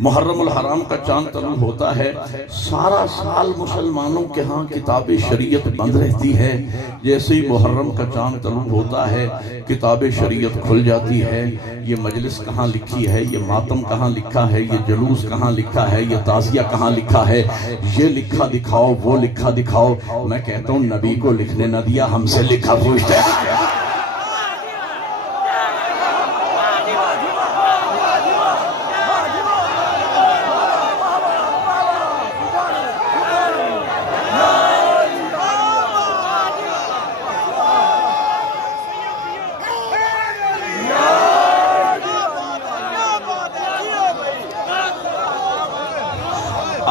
محرم الحرام کا چاند طلوع ہوتا ہے، سارا سال مسلمانوں کے ہاں کتاب شریعت بند رہتی ہے۔ جیسے ہی محرم کا چاند طلوع ہوتا ہے کتاب شریعت کھل جاتی ہے۔ یہ مجلس کہاں لکھی ہے، یہ ماتم کہاں لکھا ہے، یہ جلوس کہاں لکھا ہے، یہ تعزیہ کہاں لکھا ہے، یہ لکھا دکھاؤ وہ لکھا دکھاؤ۔ میں کہتا ہوں نبی کو لکھنے نہ دیا، ہم سے لکھا پوچھتے ہیں۔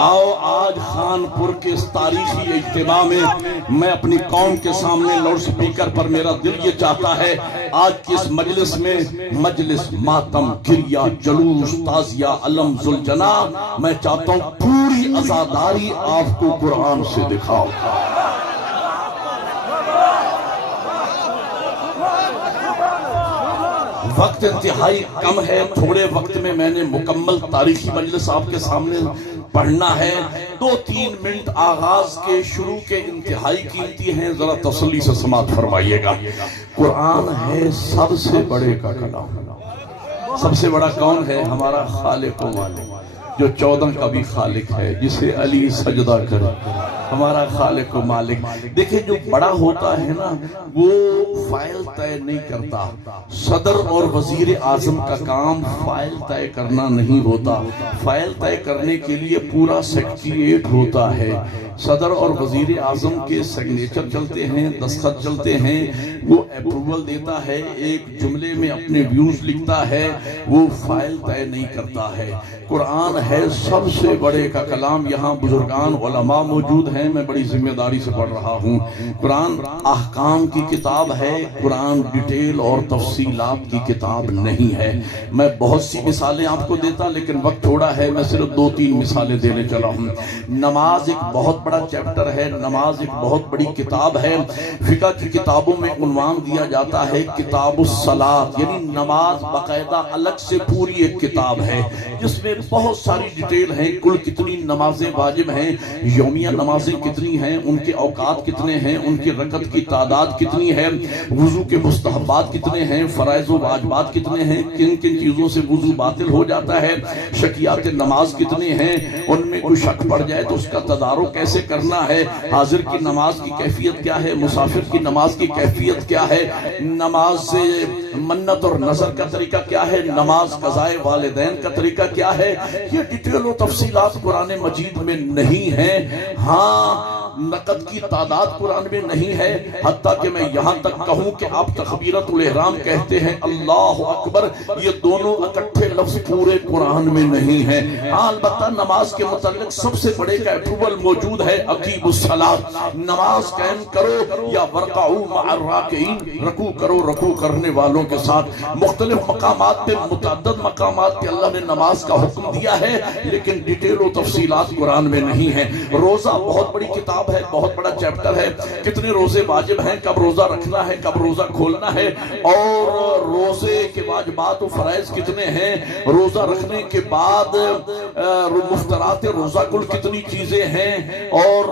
آؤ آج خانپور کے اس تاریخی اجتماع میں اپنی قوم کے سامنے لاؤڈ سپیکر پر میرا دل یہ چاہتا ہے آج کی اس مجلس میں، مجلس ماتم، گریہ، جلوس، تعزیہ، علم ذوالجناح، میں چاہتا ہوں پوری عزاداری آپ کو قرآن سے دکھاؤ۔ وقت انتہائی کم ہے، تھوڑے وقت میں نے مکمل تاریخی مجلس آپ کے سامنے پڑھنا ہے۔ 2-3 منٹ آغاز کے شروع کے انتہائی قیمتی ہیں، ذرا تسلی سے سماعت فرمائیے گا۔ قرآن ہے سب سے بڑے کا کلام۔ سب سے بڑا کون ہے؟ ہمارا خالق و مالک، جو 14 کا بھی خالق ہے، جسے علی سجدہ کرے، ہمارا خالق و مالک۔ دیکھیں جو بڑا ہوتا ہے نا وہ فائل طے نہیں کرتا۔ صدر اور وزیر اعظم کا کام فائل طے کرنا نہیں ہوتا، فائل طے کرنے کے لیے پورا سیکریٹریٹ ہوتا ہے۔ صدر اور وزیر اعظم کے سگنیچر چلتے ہیں، دستخط چلتے ہیں، وہ اپروول دیتا ہے، ایک جملے میں اپنے ویوز لکھتا ہے، وہ فائل طے نہیں کرتا ہے۔ قرآن ہے سب سے بڑے کا کلام۔ یہاں بزرگان علماء موجود ہیں، میں بڑی ذمہ داری سے پڑھ رہا ہوں۔ قرآن احکام کی کتاب ہے، قرآن ڈیٹیل اور تفصیلات کی کتاب نہیں ہے۔ میں بہت سی مثالیں آپ کو دیتا لیکن وقت تھوڑا ہے، میں صرف 2-3 مثالیں دینے چلا ہوں۔ نماز ایک بہت بڑا چیپٹر ہے، نماز ایک بہت بڑی کتاب ہے۔ فقہ کی کتابوں میں عنوان دیا جاتا ہے کتاب الصلاۃ، یعنی نماز باقاعدہ الگ سے پوری ایک کتاب ہے جس میں بہت ساری ڈیٹیل ہیں، کل کتنی نمازیں واجب ہیں، یومیہ نمازیں کتنی ہیں، ان کے اوقات کتنے ہیں، ان کی رکعت کی تعداد کتنی ہے، وضو کے مستحبات کتنے ہیں، فرائض و واجبات کتنے ہیں، کن کن چیزوں سے وضو باطل ہو جاتا ہے، شکیات نماز کتنے ہیں، ان میں کوئی شک پڑ جائے تو اس کا تدارک کیسے کرنا ہے، حاضر کی نماز کی کیفیت کیا ہے، مسافر کی نماز کی کیفیت کیا ہے، نماز سے منت اور نظر کا طریقہ کیا ہے، نماز قضائے والدین کا طریقہ کیا ہے، یہ ڈیٹیل و تفصیلات قرآن مجید میں نہیں ہیں۔ ہاں نقد کی تعداد قرآن میں نہیں ہے، حتیٰ کہ میں یہاں تک کہوں کہ آپ تکبیرۃ الاحرام کہتے ہیں اللہ اکبر، یہ دونوں اکٹھے لفظ پورے قرآن میں نہیں ہیں۔ ہاں البتہ نماز کے متعلق سب سے بڑے کا اپروول موجود ہے، اقیموا الصلاۃ، نماز قائم کرو یا ورکعوا مع الراکعین، رکوع کرو رکوع کرنے والوں کے ساتھ۔ مختلف مقامات پہ، متعدد مقامات پہ اللہ نے نماز کا حکم دیا ہے لیکن ڈیٹیل و تفصیلات قرآن میں نہیں ہیں۔ روزہ بہت بڑی کتاب ہے، بہت بڑا چیپٹر ہے، کتنے روزے واجب ہیں، کب روزہ رکھنا ہے، کب روزہ کھولنا ہے، اور روزے کے واجبات و فرائض کتنے ہیں، روزہ رکھنے کے بعد مفترات روزہ کل کتنی چیزیں ہیں، اور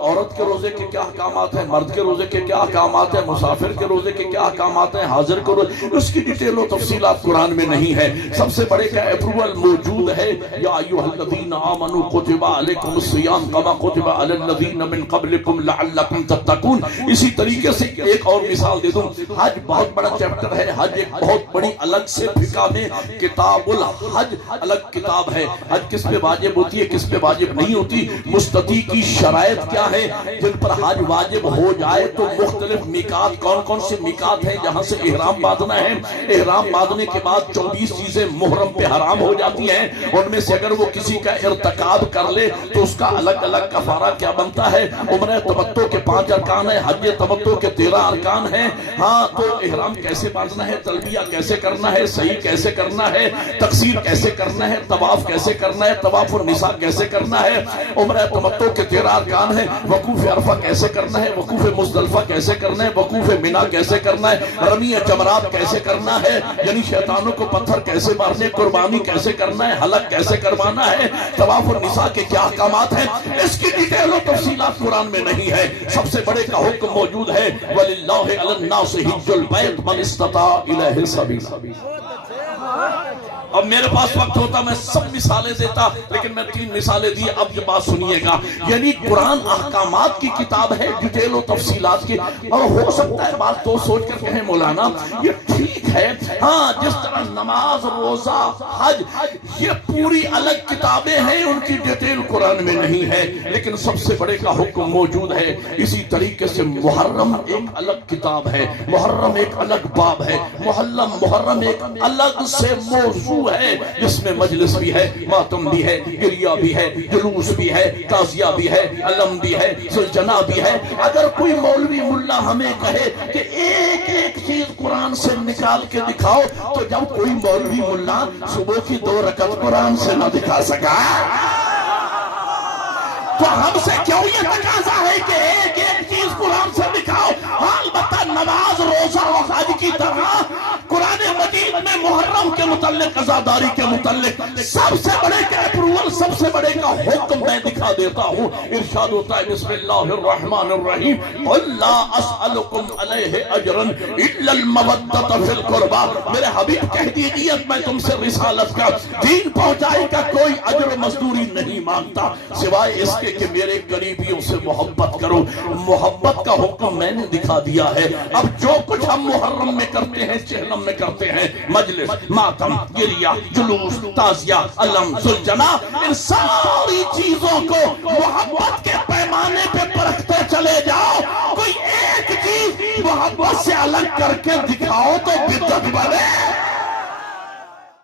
عورت کے روزے کے کیا احکامات ہیں، مرد کے روزے کے کیا احکامات ہیں، مسافر کے روزے کے کیا احکامات ہیں، حاضر کے روزے، اس کی ڈیٹیل و تفصیلات قرآن میں نہیں ہے۔ سب سے بڑے کا اپروول موجود ہے، یا ایھا الذین آمنوا کتب علیکم الصیام کما کتب علی الذین من قبلکم لعلکم تتقون۔ اسی طریقے سے ایک اور مثال دے دوں، حج بہت بڑا چیپٹر ہے، حج ایک بہت بڑی الگ سے فقہ میں کتاب الحج الگ کتاب ہے۔ حج کس پہ واجب ہوتی ہے، کس پہ واجب نہیں ہوتی، مستطیع کی شرائط کیا ہے، جن پر حج واجب ہو جائے تو مختلف میقات، کون کون سے میقات ہیں جہاں سے احرام باندھنا ہے، احرام باندھنے کے بعد 24 چیزیں محرم پہ حرام ہو جاتی ہیں، ان میں سے اگر وہ کسی کا ارتکاب کر لے تو اس کا الگ الگ کفارہ کیا بنتا جانتا ہے عمرہ تمتع کے 5 ارکان ہیں، حج تمتع کے 13 ارکان ہیں. ہاں تو احرام کیسے باندھنا ہے، تلبیہ کیسے کرنا ہے، صحیح کیسے کرنا ہے، تقصیر کیسے کرنا ہے، طواف کیسے کرنا ہے، طواف النساء کیسے کرنا ہے. عمرہ تمتع کے 13 ارکان ہیں. وقوف عرفہ کیسے کرنا ہے، وقوف مزدلفہ کیسے کرنا ہے، وقوف مینا کیسے کرنا ہے، رمی جمرات کیسے کرنا ہے، یعنی شیطانوں کو پتھر کیسے مارنے، قربانی کیسے کرنا ہے، حلق کیسے کروانا ہے، طواف النساء کے کیا احکامات ہیں، اس کی ڈیٹیل و تفصیلات قرآن میں نہیں ہے. سب سے بڑے کا حکم موجود ہے وَلِلَّهِ عَلَى النَّاسِ حِجُّ الْبَيْتِ مَنِ اسْتَطَاعَ إِلَيْهِ سَبِيلًا. اب میرے پاس وقت ہوتا میں سب مثالیں دیتا، لیکن میں 3 مثالیں دی. اب یہ بات سنیے گا، یعنی قرآن احکامات کی کتاب ہے، ڈیٹیل و تفصیلات کی. اور ہو سکتا ہے بات تو سوچ کر کہیں مولانا یہ ٹھیک ہے، ہاں جس طرح نماز، روزہ، حج یہ پوری الگ کتابیں ہیں، ان کی ڈیٹیل قرآن میں نہیں ہے، لیکن سب سے بڑے کا حکم موجود ہے. اسی طریقے سے محرم ایک الگ کتاب ہے، محرم ایک الگ باب ہے، محرم ایک الگ سے موضوع ہے، جس میں مجلس بھی ہے، ماتم بھی ہے، گریہ بھی ہے، جلوس بھی ہے، تعزیہ بھی ہے، علم بھی ہے، سلجنہ بھی ہے. اگر کوئی مولوی ملا ہمیں کہے کہ ایک ایک چیز قرآن سے نکال کے دکھاؤ، تو جب کوئی مولوی ملا صبح کی 2 رکعت قرآن سے نہ دکھا سکا تو ہم سے کیوں یہ تقاضا ہے کہ ایک ایک چیز قرآن سے دکھاؤ. البتہ نماز، روزہ اور حج کی طرح قرآن مجید میں محرم کے متعلق، عزاداری کے متعلق سب سے بڑے کا اپروول، سب سے بڑے کا حکم میں دکھا دیتا ہوں. ارشاد ہوتا ہے بسم اللہ الرحمن الرحیم قُلْ لَا أَسْأَلُكُمْ عَلَيْهِ أَجْرًا إِلَّا الْمَوَدَّةَ فِي الْقُرْبَى. میرے حبیب کہہ دیجئے میں تم سے رسالت کا، دین پہنچائی کا کوئی اجر و مزدوری نہیں مانگتا سوائے اس کے کہ میرے قریبیوں سے محبت کرو. محبت کا حکم میں نے دکھا دیا ہے. اب جو کچھ ہم محرم میں کرتے ہیں، چہلم میں کرتے ہیں، مجلس، ماتم، گریہ، جلوس، تعزیہ، علم، سلجنہ، ان ساری چیزوں کو محبت کے پیمانے پہ پرکھتے چلے جاؤ. کوئی ایک چیز محبت سے الگ کر کے دکھاؤ تو بدعت بنے.